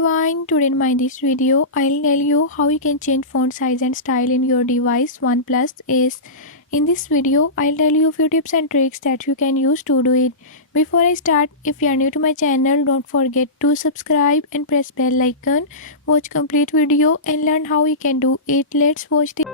everyone, today in my this video I'll tell you how you can change font size and style in your device OnePlus is. In this video I'll tell you a few tips and tricks that you can use to do it. Before I start, if you are new to my channel, don't forget to subscribe and press bell icon. Watch complete video and learn how you can do it. Let's watch the